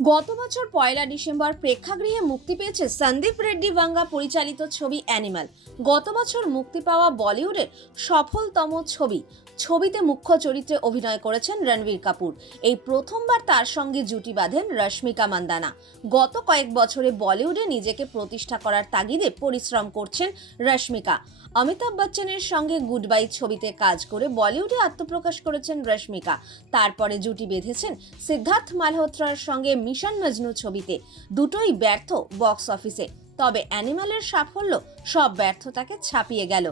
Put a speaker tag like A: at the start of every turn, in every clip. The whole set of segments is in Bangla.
A: গত বছর পয়লা ডিসেম্বর প্রেক্ষাগৃহে মুক্তি পেয়েছে সন্দীপ রেড্ডি বাঙ্গা পরিচালিত ছবি অ্যানিমাল। গত বছর মুক্তি পাওয়া বলিউডের সফলতম ছবি। ছবিতে মুখ্য চরিত্রে অভিনয় করেছেন রণবীর কাপুর। এই প্রথমবার তার সঙ্গে জুটি বাঁধেন রশ্মিকা মান্দানা। গত কয়েক বছরে বলিউডে নিজেকে প্রতিষ্ঠা করার তাগিদে পরিশ্রম করছেন রশ্মিকা। অমিতাভ বচ্চনের সঙ্গে গুড বাই ছবিতে কাজ করে বলিউডে আত্মপ্রকাশ করেছেন রশ্মিকা। তারপরে জুটি বেঁধেছেন সিদ্ধার্থ মালহোত্রার সঙ্গে মিশন মজনু ছবিতে। দুটোই ব্যর্থ বক্স অফিসে। তবে অ্যানিমালের সাফল্য সব ব্যর্থতাকে ছাপিয়ে গেল।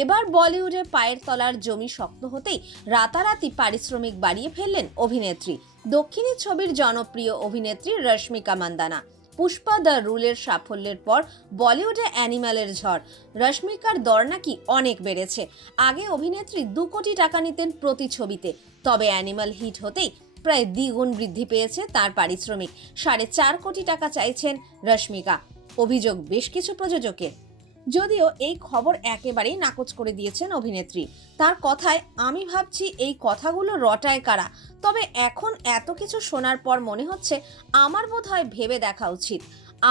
A: এবার বলিউডে পায়ের তলার জমি শক্ত হতেই রাতারাতি পারিশ্রমিক বাড়িয়ে ফেললেন অভিনেত্রী। দক্ষিণী ছবির জনপ্রিয় অভিনেত্রী রশ্মিকা মান্দানা। পুষ্পা দ্য রুলের সাফল্যের পর বলিউডে অ্যানিম্যালের ঝড়। রশ্মিকার দর নাকি অনেক বেড়েছে। আগে অভিনেত্রী দু কোটি টাকা নিতেন প্রতি ছবিতে। তবে অ্যানিম্যাল হিট হতেই প্রায় দ্বিগুণ বৃদ্ধি পেয়েছে তার পারিশ্রমিক। সাড়ে চার কোটি টাকা চাইছেন রশ্মিকা। অভিযোগ বেশ কিছু প্রযোজকের। যদিও এই খবর একেবারেই নাকচ করে দিয়েছেন অভিনেত্রী। তার কথায়, আমি ভাবছি এই কথাগুলো রটায় কারা। তবে এখন এত কিছু শোনার পর মনে হচ্ছে আমার বোধ হয় ভেবে দেখা উচিত।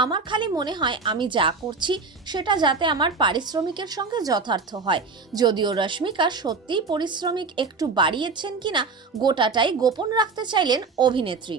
A: আমার খালি মনে হয় আমি যা করছি সেটা যাতে আমার পারিশ্রমিকের সঙ্গে যথার্থ হয়। যদিও রশ্মিকা সত্যিই পরিশ্রমিক একটু বাড়িয়েছেন কিনা গোটাটাই গোপন রাখতে চাইলেন অভিনেত্রী।